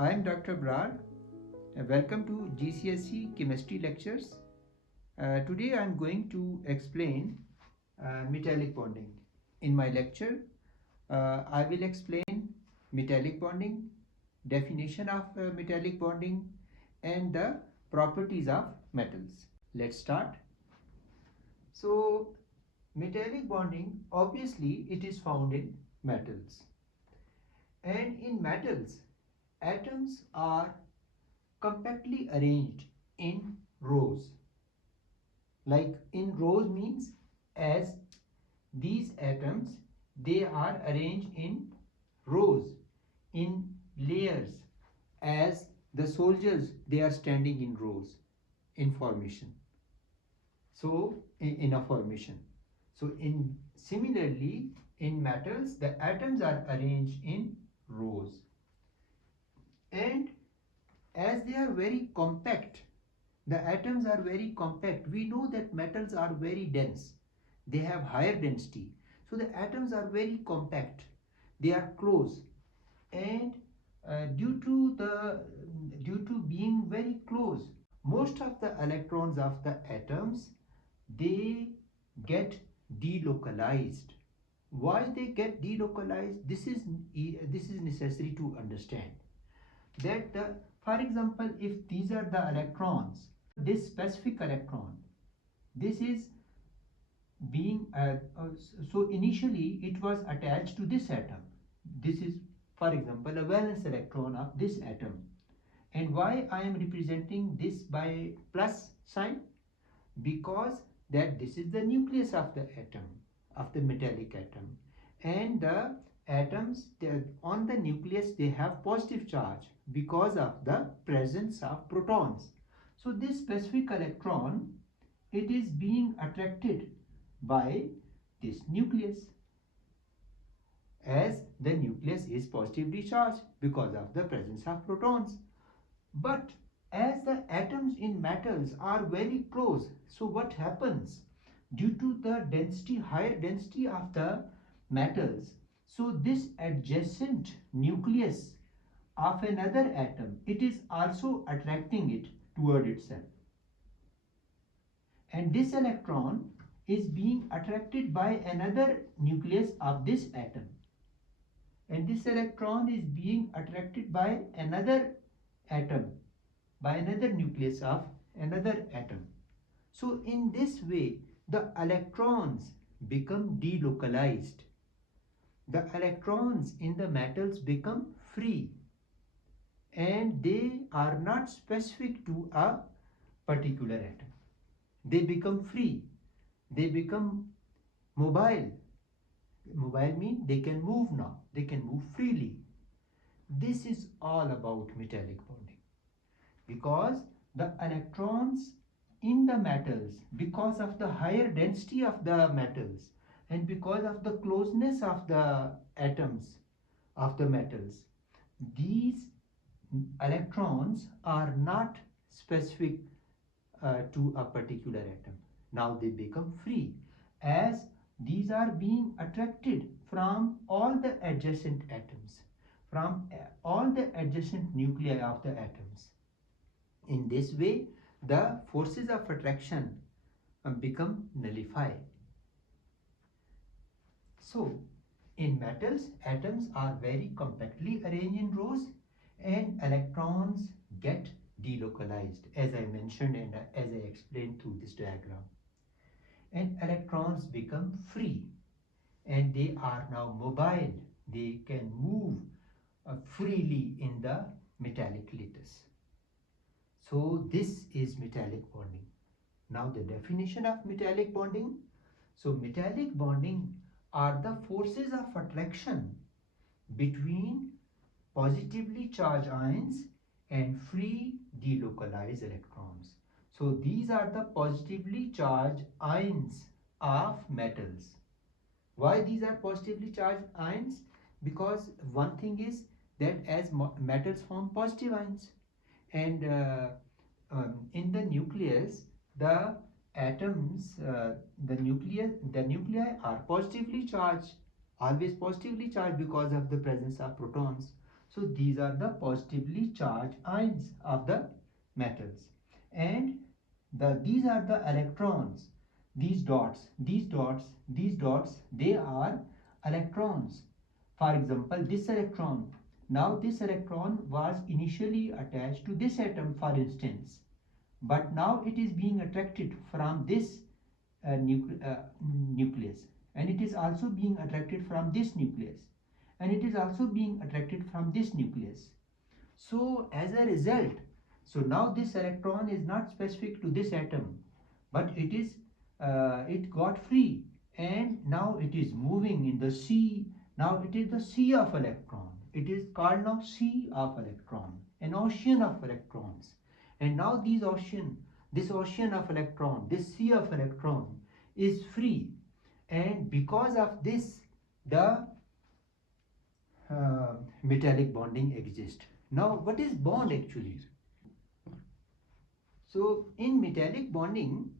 I am Dr. Abrar. Welcome to GCSE chemistry lectures. Today I am going to explain metallic bonding. In my lecture, I will explain metallic bonding, definition of metallic bonding, and the properties of metals. Let's start. So, metallic bonding, obviously, it is found in metals. And in metals, atoms are compactly arranged in rows. Like in rows means as these atoms, they are arranged in rows, in layers, as the soldiers, they are standing in rows in formation. So in a formation. So similarly in metals, the atoms are arranged in rows. And as they are very compact, the atoms are very compact. We know that metals are very dense. They have higher density. So the atoms are very compact. They are close. And due to being very close, most of the electrons of the atoms, they get delocalized. Why they get delocalized? This is necessary to understand. That for example, if these are the electrons, this specific electron, this is being so initially it was attached to this atom. This is, for example, a valence electron of this atom. And why I am representing this by plus sign? Because that this is the nucleus of the atom, of the metallic atom, and the atoms on the nucleus, they have positive charge because of the presence of protons. So this specific electron, it is being attracted by this nucleus, as the nucleus is positively charged because of the presence of protons. But as the atoms in metals are very close, so what happens? Due to the density, higher density of the metals, so this adjacent nucleus of another atom, it is also attracting it toward itself. And this electron is being attracted by another nucleus of this atom. And this electron is being attracted by another atom, by another nucleus of another atom. So in this way, the electrons become delocalized. The electrons in the metals become free, and they are not specific to a particular atom. They become free. They become mobile. Mobile means they can move now. They can move freely. This is all about metallic bonding. Because the electrons in the metals, because of the higher density of the metals, and because of the closeness of the atoms of the metals, these electrons are not specific to a particular atom. Now they become free, as these are being attracted from all the adjacent atoms, from all the adjacent nuclei of the atoms. In this way, the forces of attraction become nullified. So, in metals, atoms are very compactly arranged in rows, and electrons get delocalized, as I mentioned and as I explained through this diagram. And electrons become free, and they are now mobile. They can move freely in the metallic lattice. So this is metallic bonding. Now the definition of metallic bonding. So metallic bonding are the forces of attraction between positively charged ions and free delocalized electrons. So these are the positively charged ions of metals. Why these are positively charged ions? Because one thing is that as metals form positive ions, and in the nucleus, the atoms, the nuclei are positively charged, always positively charged because of the presence of protons. So these are the positively charged ions of the metals, and these are the electrons. These dots, they are electrons. For example, this electron, now this electron was initially attached to this atom, for instance, but now it is being attracted from this nucleus, and it is also being attracted from this nucleus, and it is also being attracted from this nucleus. So as a result, so now this electron is not specific to this atom, but it got free, and now it is moving in the sea. Now it is the sea of electron. It is called now sea of electron, an ocean of electrons. And now this ocean of electron, this sea of electron is free, and because of this, the metallic bonding exists. Now, what is bond actually? So, in metallic bonding,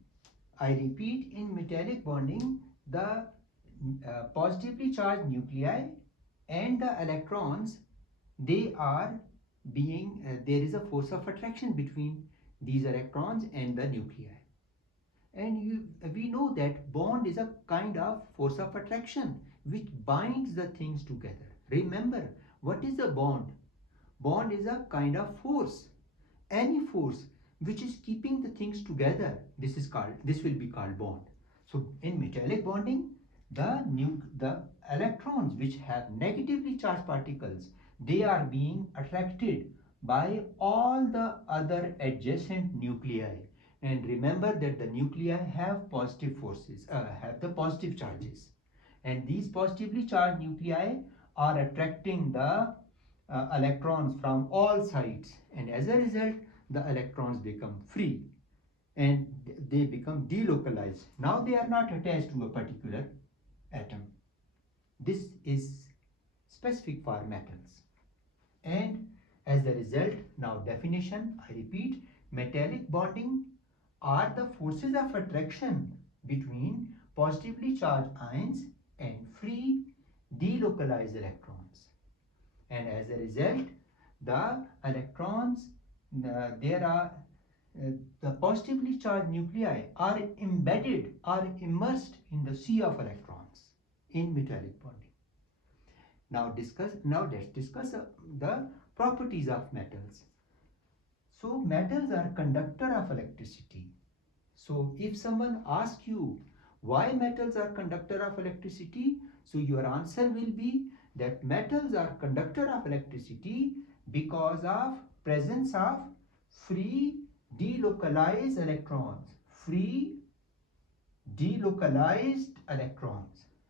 I repeat, in metallic bonding, the positively charged nuclei and the electrons, they are being, there is a force of attraction between these electrons and the nuclei. And we know that bond is a kind of force of attraction which binds the things together. Remember, what is a bond? Bond is a kind of force. Any force which is keeping the things together, this will be called bond. So in metallic bonding, the electrons which have negatively charged particles, they are being attracted by all the other adjacent nuclei. And remember that the nuclei have positive forces, have the positive charges, and these positively charged nuclei are attracting the electrons from all sides, and as a result the electrons become free and they become delocalized. Now they are not attached to a particular atom. This is specific for metals, and as a result, now definition, I repeat, metallic bonding are the forces of attraction between positively charged ions and free delocalized electrons. And as a result, the electrons, the positively charged nuclei are embedded or immersed in the sea of electrons in metallic bonding. Now let's discuss the properties of metals. So metals are conductor of electricity. So if someone asks you why metals are conductor of electricity, so your answer will be that metals are conductor of electricity because of presence of free delocalized electrons,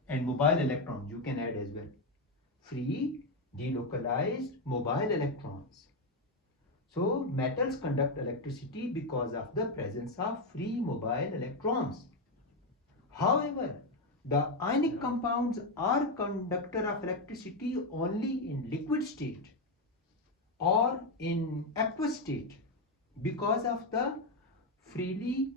and mobile electrons you can add as well. Free delocalized mobile electrons. So metals conduct electricity because of the presence of free mobile electrons. However, the ionic compounds are conductor of electricity only in liquid state or in aqueous state because of the freely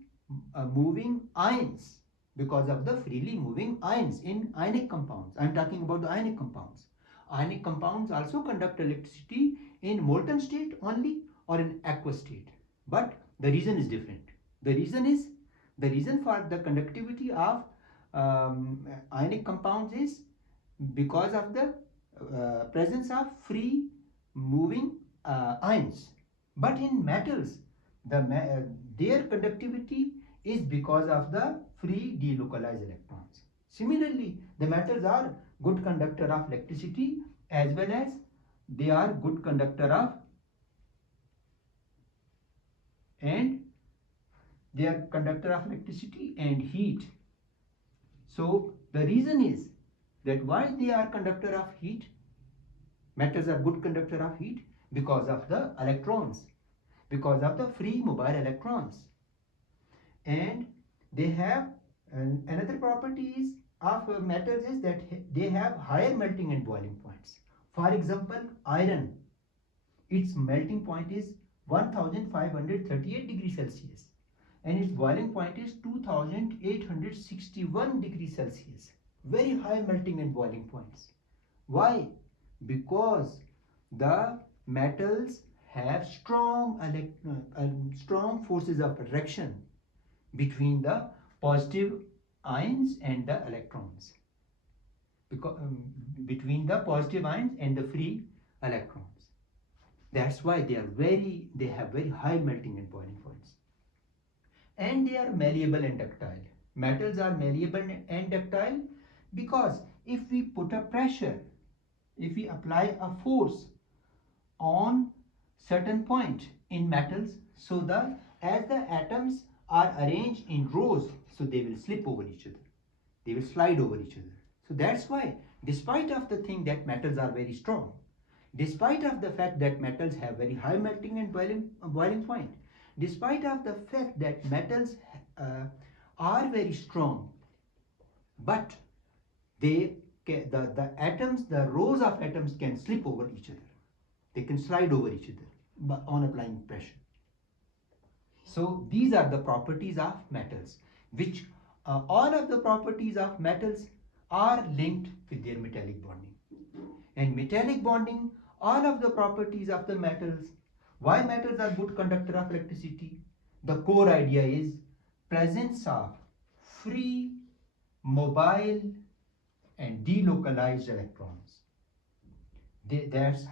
moving ions. Because of the freely moving ions in ionic compounds. I am talking about the ionic compounds. Ionic compounds also conduct electricity in molten state only or in aqueous state. But the reason is different. The reason for the conductivity of ionic compounds is because of the presence of free moving ions. But in metals, their conductivity is because of the free delocalized electrons. Similarly, the metals are good conductor of electricity as well as they are good conductor of electricity and heat. So the reason is that why they are conductor of heat, metals are good conductor of heat because of the electrons, because of the free mobile electrons. And they have another properties of metals is that they have higher melting and boiling points. For example, iron, its melting point is 1538 degrees Celsius and its boiling point is 2861 degrees Celsius. Very high melting and boiling points. Why? Because the metals have strong forces of attraction between the positive ions and the electrons, because between the positive ions and the free electrons. That's why they have very high melting and boiling points. And they are malleable and ductile. Metals are malleable and ductile because if we put a pressure, if we apply a force on certain point in metals, so as the atoms are arranged in rows, so they will slip over each other, they will slide over each other. So that's why, despite of the thing that metals are very strong, despite of the fact that metals have very high melting and boiling point, despite of the fact that metals are very strong, but the atoms, the rows of atoms can slip over each other, they can slide over each other on applying pressure. So these are the properties of metals, which all of the properties of metals are linked with their metallic bonding. And metallic bonding, all of the properties of the metals, why metals are good conductor of electricity? The core idea is presence of free, mobile and delocalized electrons. That's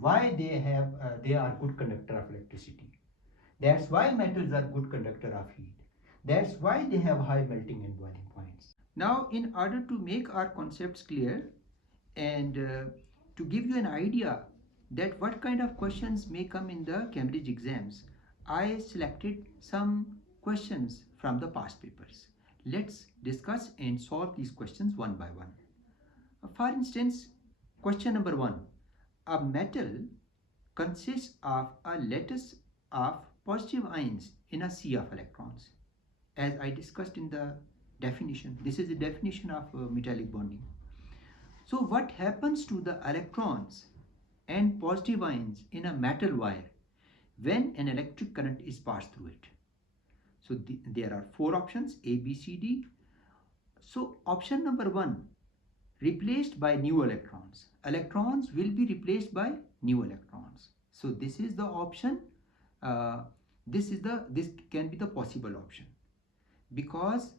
why they are good conductor of electricity. That's why metals are good conductor of heat. That's why they have high melting and boiling points. Now, in order to make our concepts clear and to give you an idea that what kind of questions may come in the Cambridge exams, I selected some questions from the past papers. Let's discuss and solve these questions one by one. For instance, question number 1. A metal consists of a lattice of positive ions in a sea of electrons. As I discussed in the definition, this is the definition of metallic bonding. So what happens to the electrons and positive ions in a metal wire when an electric current is passed through it? So there are 4 options, A, B, C, D. So option number 1, replaced by new electrons. Electrons will be replaced by new electrons. So this is the option. This can be the possible option, because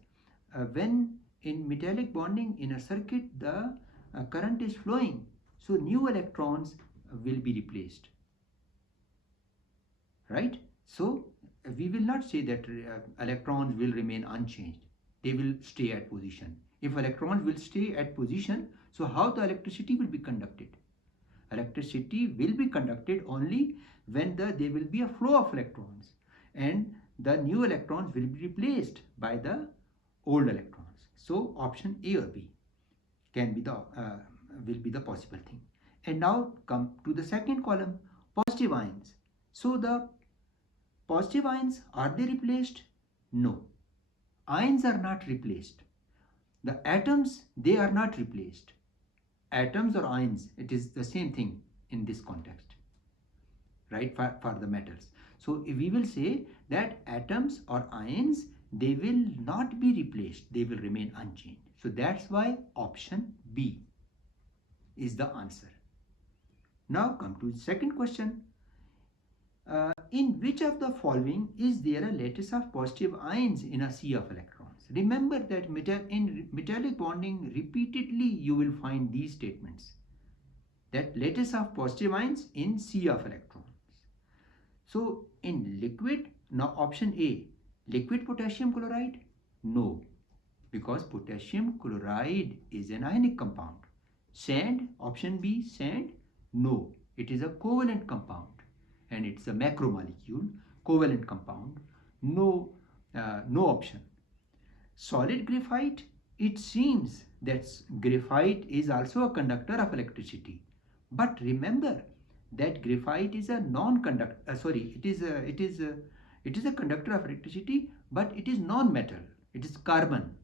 when in metallic bonding in a circuit the current is flowing, so new electrons will be replaced, right? So we will not say that electrons will remain unchanged, they will stay at position. If electrons will stay at position, so how the electricity will be conducted? Electricity will be conducted only when there will be a flow of electrons and the new electrons will be replaced by the old electrons. So option A or B can be the will be the possible thing. And now come to the second column, positive ions. So the positive ions, are they replaced? No, ions are not replaced. The atoms, they are not replaced. Atoms or ions, it is the same thing in this context, right, for the metals. So if we will say that atoms or ions, they will not be replaced, they will remain unchanged. So that's why option B is the answer. Now come to the second question. In which of the following is there a lattice of positive ions in a sea of electrons? Remember that in metallic bonding, repeatedly you will find these statements, that lattice of positive ions in sea of electrons. So in liquid, now option A, liquid potassium chloride? No, because potassium chloride is an ionic compound. Sand, option B, sand? No, it is a covalent compound and it's a macromolecule, covalent compound. No, no option. Solid graphite, it seems that graphite is also a conductor of electricity. But remember that graphite is a non-conductor, it is a conductor of electricity, but it is non-metal, it is carbon.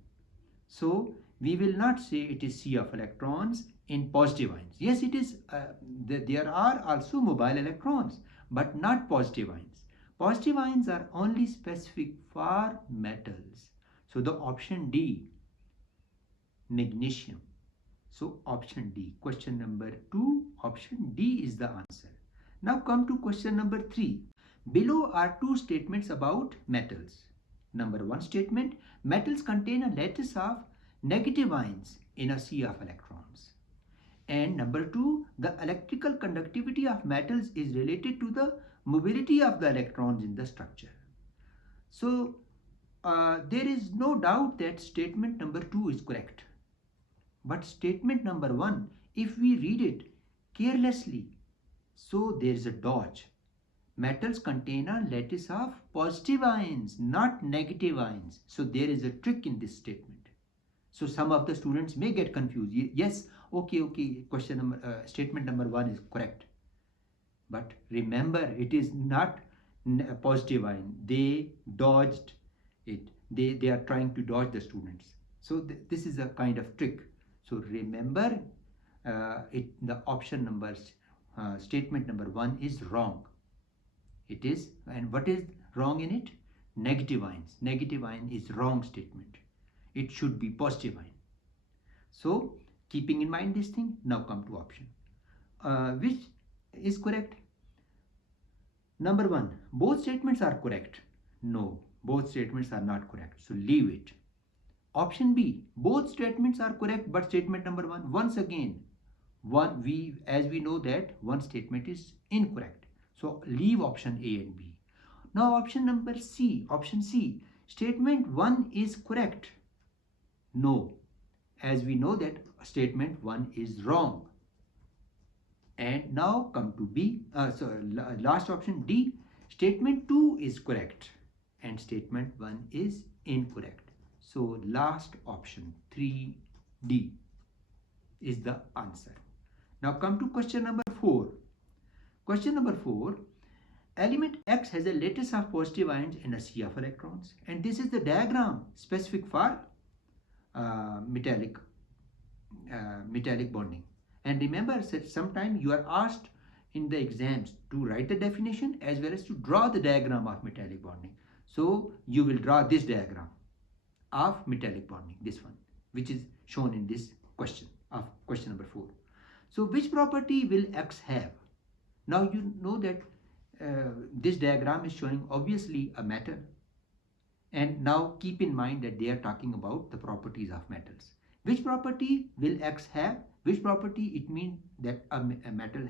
So we will not say it is sea of electrons in positive ions. Yes, it is, there are also mobile electrons, but not positive ions. Positive ions are only specific for metals. So the option D, magnesium. So option D, question number 2, option D is the answer. Now come to question number 3. Below are two statements about metals. Number 1 statement, metals contain a lattice of negative ions in a sea of electrons. And number 2, the electrical conductivity of metals is related to the mobility of the electrons in the structure. So there is no doubt that statement number 2 is correct. But statement number 1, if we read it carelessly, so there is a dodge. Metals contain a lattice of positive ions, not negative ions. So there is a trick in this statement. So some of the students may get confused. Yes, okay, statement number 1 is correct. But remember, it is not a positive ion. They dodged it. They are trying to dodge the students. So this is a kind of trick. So remember, the option numbers, statement number 1 is wrong. It is, and what is wrong in it? Negative ions. Negative ion is wrong statement. It should be positive ion. So keeping in mind this thing, now come to option. Which is correct? Number 1, both statements are correct. No, both statements are not correct. So leave it. Option B, both statements are correct, but statement number 1, once again, as we know that one statement is incorrect. So leave option A and B. Now option number C, option C, statement 1 is correct. No, as we know that statement 1 is wrong. And now come to B, last option D, statement 2 is correct and statement 1 is incorrect. So last option 3D is the answer. Now come to question number 4. Question number 4, element X has a lattice of positive ions in a sea of electrons, and this is the diagram specific for metallic bonding. And remember, sometime you are asked in the exams to write the definition as well as to draw the diagram of metallic bonding. So you will draw this diagram of metallic bonding, this one, which is shown in this question of question number 4. So which property will X have? Now you know that this diagram is showing obviously a metal. And now keep in mind that they are talking about the properties of metals. Which property will X have? Which property it means that a metal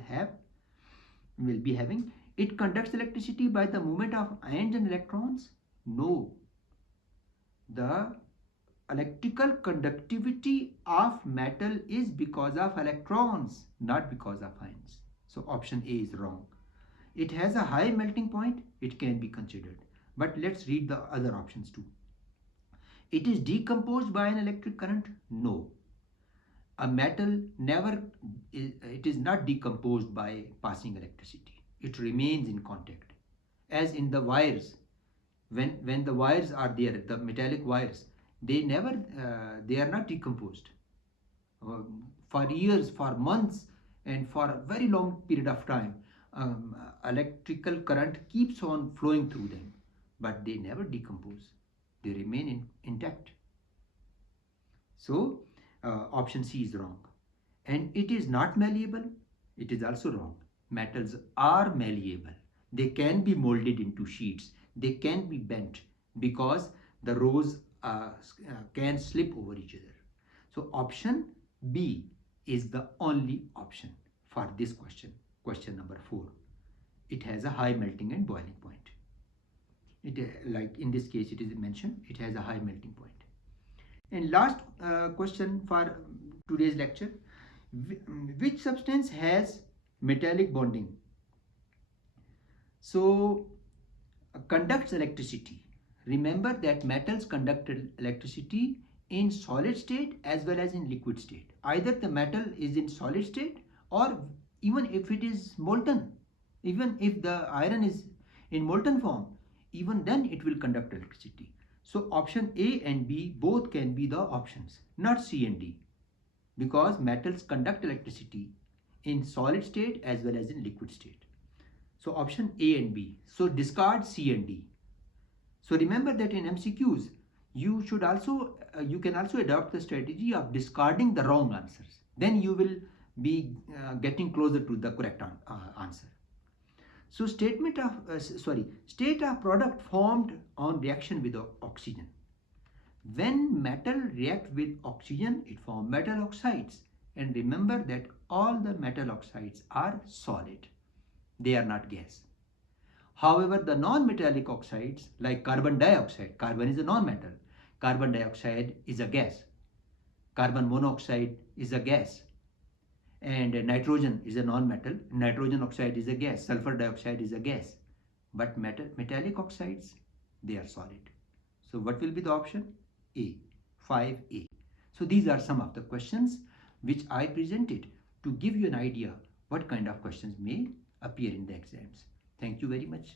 will be having? It conducts electricity by the movement of ions and electrons? No. The electrical conductivity of metal is because of electrons, not because of ions. So option A is wrong. It has a high melting point, it can be considered. But let's read the other options too. It is decomposed by an electric current? No. A metal it is not decomposed by passing electricity. It remains in contact. As in the wires, when the wires are there, the metallic wires, they are not decomposed. For years, for months, and for a very long period of time, electrical current keeps on flowing through them, but they never decompose. They remain intact. So option C is wrong. And it is not malleable. It is also wrong. Metals are malleable. They can be molded into sheets. They can be bent because the rows can slip over each other. So option B is the only option for this question, question number 4. It has a high melting and boiling point. Like in this case it is mentioned, it has a high melting point. And last question for today's lecture, which substance has metallic bonding? So conducts electricity. Remember that metals conduct electricity in solid state as well as in liquid state. Either the metal is in solid state, or even if it is molten, even if the iron is in molten form, even then it will conduct electricity. So option A and B both can be the options, not C and D, because metals conduct electricity in solid state as well as in liquid state. So option A and B. So discard C and D. So remember that in MCQs, you can also adopt the strategy of discarding the wrong answers. Then you will be getting closer to the correct answer. So state a product formed on reaction with oxygen. When metal react with oxygen, it forms metal oxides. And remember that all the metal oxides are solid. They are not gas. However, the non-metallic oxides like carbon dioxide, carbon is a non-metal. Carbon dioxide is a gas. Carbon monoxide is a gas. And nitrogen is a non-metal. Nitrogen oxide is a gas. Sulfur dioxide is a gas. But metallic oxides, they are solid. So what will be the option? A, 5A. So these are some of the questions which I presented to give you an idea what kind of questions may appear in the exams. Thank you very much.